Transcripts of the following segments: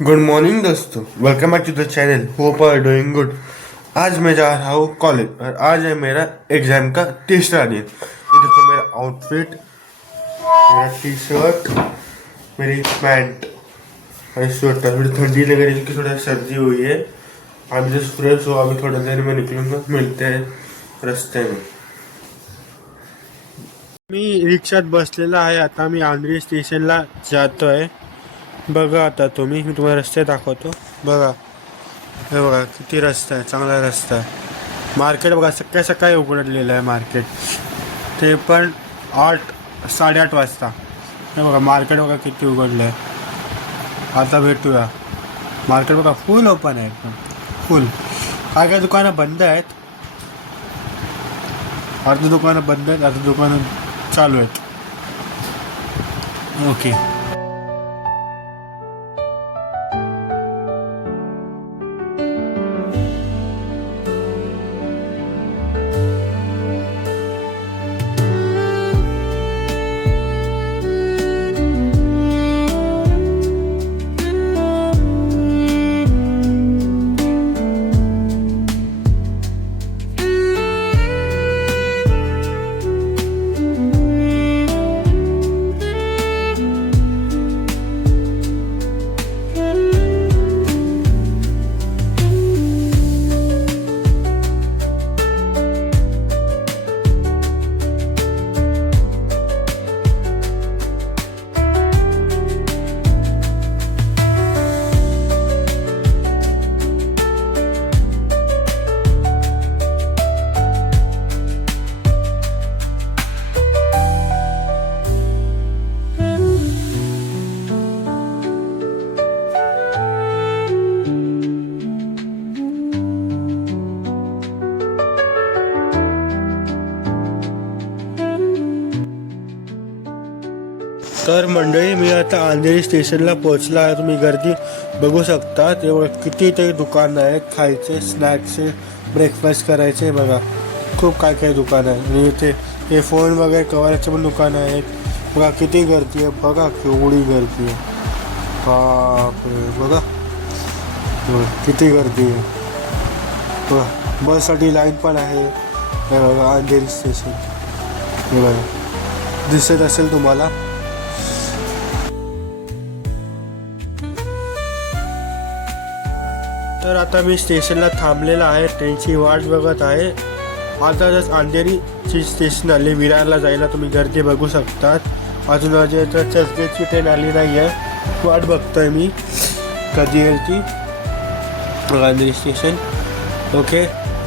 Good morning दोस्तों, welcome back to the channel. Hope are doing good. आज मैं जा रहा हूँ कॉलेज और आज है मेरा एग्जाम का तीसरा दिन। ये देखो मेरा आउटफिट, मेरा टी शर्ट, मेरी पैंट और स्वेटर। थोड़ी ठंडी लग रही है क्योंकि थोड़ा सर्दी हुई है। अभी जस्ट फ्रेश हो, अभी थोड़ी देर में निकलूंगा। मिलते हैं रस्ते में। मी रिक्षात बसलेला आहे। आता मी आंध्री स्टेशनला जातोय। बघा आता तुम्ही, मी तुम्हाला रस्ते दाखवतो। बघा, हे बघा किती रस्ता आहे, चांगला रस्ता आहे। मार्केट बघा, सकाळी सकाळी उघडलेलं आहे मार्केट, ते पण 8-8:30 वाजता। हे बघा मार्केट बघा किती उघडलं आहे। आता भेटूया। मार्केट बघा फुल ओपन आहे, एकदम फुल। काय काय दुकानं बंद आहेत, अर्धी दुकानं बंद आहेत, अर्धी दुकानं चालू आहेत। ओके, तर मंडळी मी आता अंधेरी स्टेशनला पोहोचला आहे। तुम्ही गर्दी बघू शकता। ते बघा किती ते दुकानं आहेत, खायचे, स्नॅक्सचे, ब्रेकफास्ट करायचे। बघा खूप काय काय दुकानं आहे। आणि इथे हे फोन वगैरे कवराचे पण दुकानं आहेत। बघा किती गर्दी आहे, बघा केवढी गर्दी आहे, बापरे। बघा किती गर्दी आहे, बघा बससाठी लाईन पण आहे। हे बघा अंधेरी स्टेशन, हे बघा दिसत असेल तुम्हाला। तर आता मी स्टेशनला थांबलेला आहे, ट्रेनची वाट बघत आहे। आता जस्ट अंधेरीची स्टेशन आली, विरारला जायला। तुम्ही गर्दी बघू शकतात। अजून चर्चगेटची ट्रेन आली नाही आहे, वाट बघतोय मी कधी येईल ती। Andheri station okay.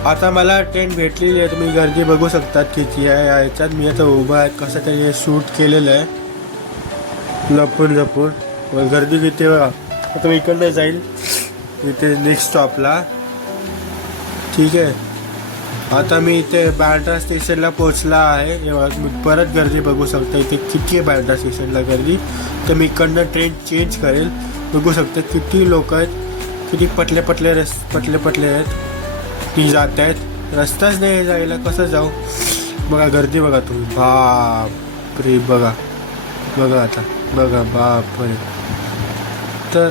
आता मला ट्रेन भेटलेली आहे। तुम्ही गर्दी बघू शकतात किती आहे याच्यात। मी आता उभा आहे, कसं तरी शूट केलेलं आहे लपून लपून। गर्दी किती बघा। आता मी इकडनं जाईल इथे नेक्स्ट स्टॉपला, ठीक आहे। आता मी इथे बँड्रा स्टेशनला पोहोचला आहे। मी परत गर्दी बघू शकता इथे किती आहे बँड्रा स्टेशनला गर्दी। तर मी इकडनं ट्रेन चेंज करेल। बघू शकता किती लोक आहेत, किती पटले पटले आहेत, ती जात आहेत। रस्ताच नाही जायला, कसं जाऊ। बघा गर्दी बघा तुम्ही, बापरे। बघा बघा आता बघा, बापरे। तर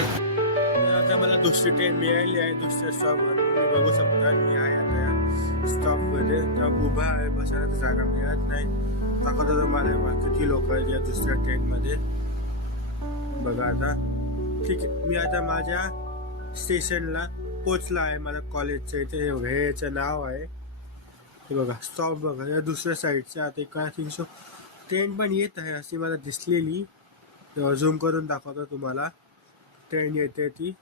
मला दुसरी ट्रेन मिळाली आहे दुसऱ्या स्टॉपवर। तुम्ही बघू शकता मी आहे आता स्टॉपमध्ये। उभा आहे, बसायला जागा मिळत नाही। दाखवतो तुम्हाला किती लोक आहेत या दुसऱ्या ट्रेनमध्ये। बघा आता, ठीक आहे। मी आता माझ्या स्टेशनला पोचला आहे, माझ्या कॉलेजच्या इथे। हे याचं नाव आहे, हे बघा स्टॉप बघा, या दुसऱ्या साईडचे। आता एका ट्रेन पण येत आहे अशी मला दिसलेली। झूम करून दाखवतो तुम्हाला, ट्रेन येते ती।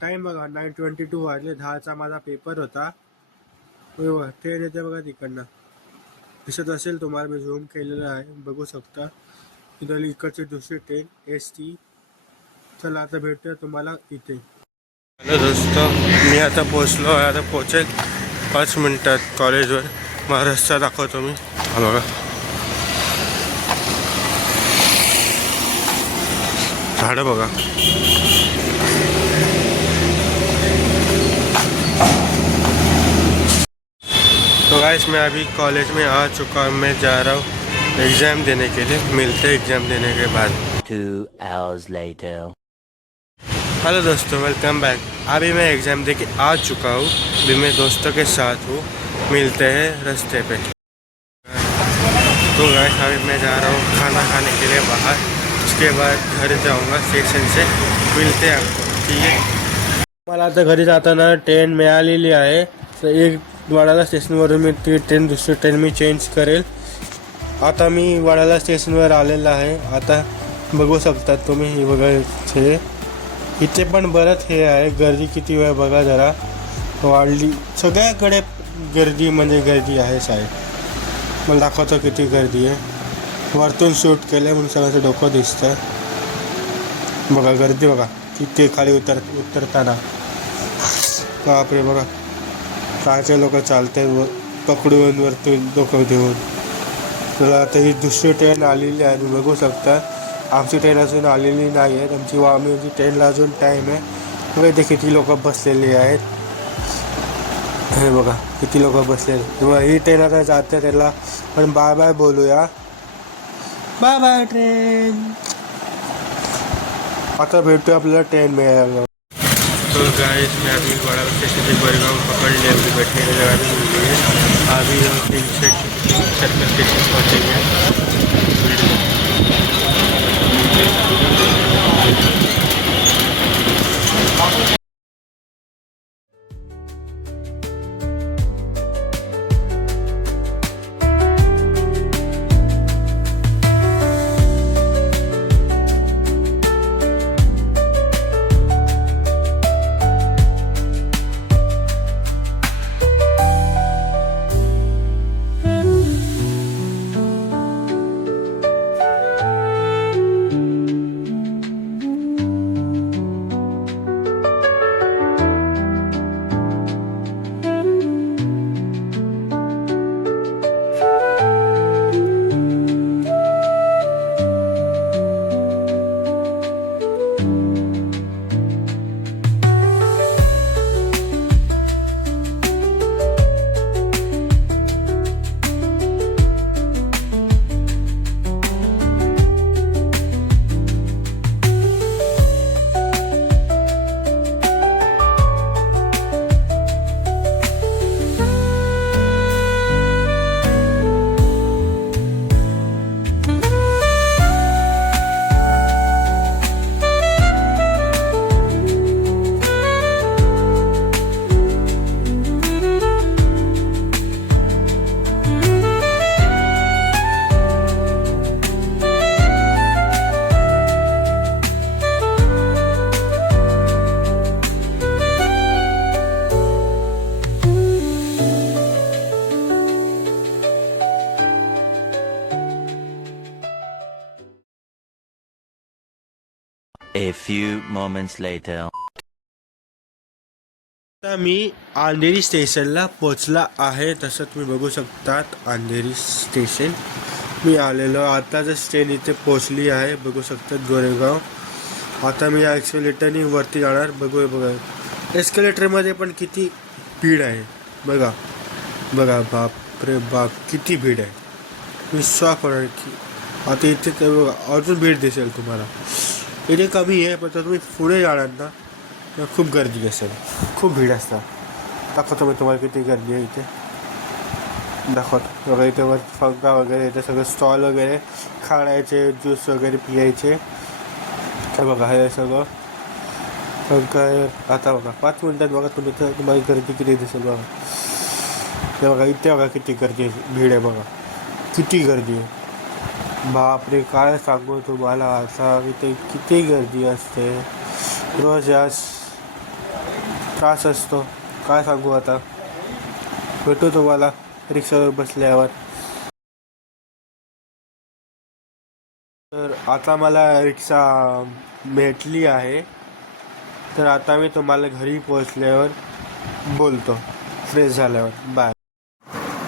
टाइम बघा 9:22 वाजले, 10चा माझा पेपर होता। बघा ट्रेन येते बघा तिकडनं, दिसत असेल तुम्हाला। मी झूम केलेलं आहे, बघू शकता। इथं इकडची दुसरी ट्रेन ST। चला आता भेटूया तुम्हाला इथे। हॅलो दोस्तों, मी आता पोचलो आहे। आता पोचेल 5 मिनिटात कॉलेजवर। मला रस्ता दाखवतो मी। हा बघा झाडं बघा। तो गाइस मैं अभी कॉलेज में आ चुका हूँ। मैं जा रहा हूँ एग्ज़ाम देने के लिए। मिलते हैं एग्ज़ाम देने के बाद। 2 hours later. हेलो दोस्तों, वेलकम बैक। अभी मैं एग्ज़ाम दे के आ चुका हूँ। अभी मैं दोस्तों के साथ हूँ, मिलते हैं रास्ते पे। तो गाइस अभी मैं जा रहा हूँ खाना खाने के लिए बाहर, उसके बाद घर जाऊँगा स्टेशन से। मिलते हैं आपको, ठीक है। मला आता घरी जाताना ट्रेन मिळालेली आहे, तर एक वडाळा स्टेशनवरून मी ती ट्रेन दुसरी ट्रेन मी चेंज करेल। आता मी वडाळा स्टेशनवर आलेला आहे। आता बघू शकता तुम्ही, हे बघायचे इथे पण बरंच हे आहे, गर्दी किती वेळ बघा जरा वाढली, सगळ्याकडे गर्दी म्हणजे गर्दी आहे साहेब। मला दाखवतो किती गर्दी आहे, वरतून शूट केलं म्हणून सगळ्याचं डोकं दिसतं। बघा गर्दी बघा किती खाली उतरताना, बापरे बघा कायचे लोक चालतात पकडून वरतून डोकं देऊन। तुला आता ही दुसरी ट्रेन आलेली आहे, तुम्ही बघू शकता। आमची ट्रेन अजून आलेली नाही आहे, आमची ट्रेनला अजून टाईम आहे। बघा इथे किती लोक बसलेली आहेत, हे बघा किती लोक बसलेले। तेव्हा ही ट्रेन आता जाते, त्याला पण बाय बाय बोलूया, बाय बाय ट्रेन। आता भेटू आपल्याला ट्रेन मिळालं। तो गाइस मैं अभी बड़ा स्टेशन से बड़गांव पकड़ लिया, अभी बैठने की जगह भी मिल गई है। अभी हम 3 सर्कल स्टेशन पहुँचेंगे। A few moments later. आता मी अंधेरी स्टेशनला पोचला आहे। तसं तुम्ही बघू शकतात अंधेरी स्टेशन मी आलेलो। आताच ट्रेन इथे पोचली आहे, बघू शकतात गोरेगाव। आता मी या एक्सकलेटरनी वरती जाणार। बघा एस्केलेटरमध्ये पण किती भीड आहे, बघा बघा बापरे बाप किती भीड आहे। विश्वास पडेल की आता इथे बघा अजून भीड दिसेल तुम्हाला। इथे कमी आहे, पण तुम्ही पुढे जाणार ना खूप गर्दी असेल, खूप भीड असतात। दाखवतो मी तुम्हाला किती गर्दी आहे इथे, दाखवतो बघा। इथे वर पंखा वगैरे, इथे सगळं स्टॉल वगैरे, खाण्याचे ज्यूस वगैरे पियायचे, काय बघा हे सगळं पंखा आहे। आता बघा 5 मिनटात बघा तुम्ही तर तुम्हाला गर्दी किती दिसेल बघा। ते बघा इथे बघा किती गर्दी आहे, भीड आहे बघा किती गर्दी आहे। बापरे काय सांगू तुम्हाला, आता इथे किती गर्दी असते, रोज यास त्रास असतो, काय सांगू। आता भेटू तुम्हाला रिक्षावर बसल्यावर। तर आता मला रिक्षा भेटली आहे, तर आता मी तुम्हाला घरी पोहोचल्यावर बोलतो, फ्रेश झाल्यावर। बाय।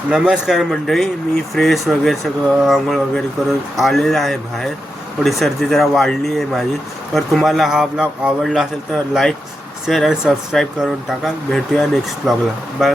नमस्कार मंडळी, मी फ्रेश वगैरे सगळं आंघोळ वगैरे करून आलेलं आहे बाहेर। थोडी सर्दी जरा वाढली आहे माझी। तर तुम्हाला हा ब्लॉग आवडला असेल तर लाईक शेअर आणि सबस्क्राईब करून टाका। भेटूया नेक्स्ट ब्लॉगला, बाय।